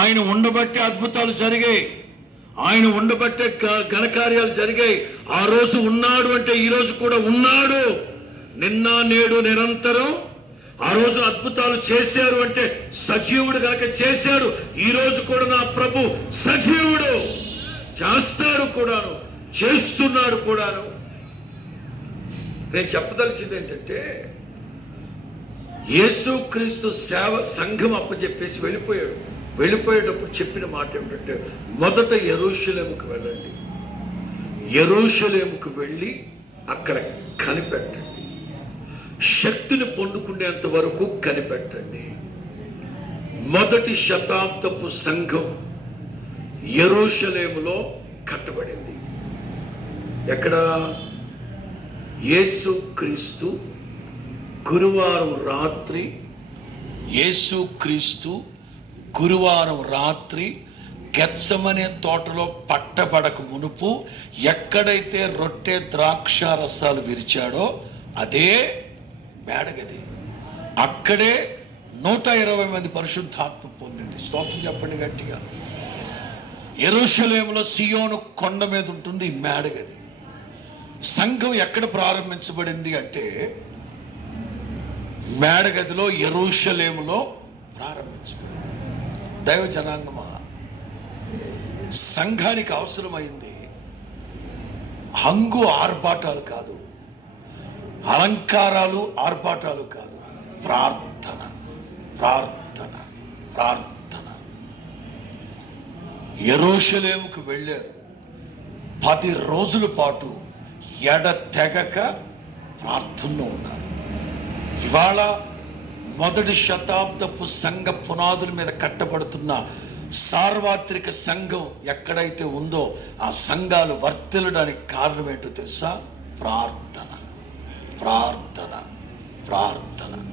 ఆయన ఉండబట్టే అద్భుతాలు జరిగాయి. ఆయన ఉండబట్టే గ- ఘనకార్యాలు జరిగాయి. ఆ రోజు ఉన్నాడు అంటే ఈ రోజు కూడా ఉన్నాడు. నిన్న నేడు నిరంతరం ఆ రోజు అద్భుతాలు చేశారు అంటే సజీవుడు గనక చేశాడు ఈ రోజు కూడా నా ప్రభు సజీవుడు. చేస్తాడు కూడాను చేస్తున్నాడు కూడాను. నేను చెప్పదలిచింది ఏంటంటే యేసుక్రీస్తు సేవ సంఘం అప్పచెప్పేసి వెళ్ళిపోయాడు. వెళ్ళిపోయేటప్పుడు చెప్పిన మాట ఏమిటంటే మొదట ఎరుషలేముకు వెళ్ళండి. ఎరుషలేముకు వెళ్ళి అక్కడ కనిపెట్టండి. శక్తిని పొందుకునేంత వరకు కనిపెట్టండి. మొదటి శతాబ్దపు సంఘం ఎరుషలేములో కట్టబడింది. ఎక్కడ? యేసు క్రీస్తు గురువారం రాత్రి యేసు క్రీస్తు గురువారం రాత్రి గెత్సమనే తోటలో పట్టబడక మునుపు ఎక్కడైతే రొట్టె ద్రాక్ష రసాలు విరిచాడో అదే మేడగది. అక్కడే నూట ఇరవై మంది పరిశుద్ధాత్మ పొందింది. స్తోత్రం చెప్పండి గట్టిగా. ఎరుషలేములో సియోను కొండ మీద ఉంటుంది ఈ మేడగది. సంఘం ఎక్కడ ప్రారంభించబడింది అంటే మేడగదిలో ఎరుషలేములో ప్రారంభించబడింది. దైవ జనాంగమా? సంఘానికి అవసరమైంది హంగు ఆర్భాటాలు కాదు అలంకారాలు ఆర్భాటాలు కాదు ప్రార్థన ప్రార్థన ప్రార్థన. ఎరోషలేముకు వెళ్ళారు. పది రోజుల పాటు ఎడ తెగక ప్రార్థనలో ఉన్నారు. ఇవాళ మొదటి శతాబ్దపు సంఘ పునాదుల మీద కట్టబడుతున్న సార్వత్రిక సంఘం ఎక్కడైతే ఉందో ఆ సంఘాలు వర్తిల్లడానికి కారణం ఏంటో తెలుసా? ప్రార్థన. ప్రార్థన. ప్రార్థన.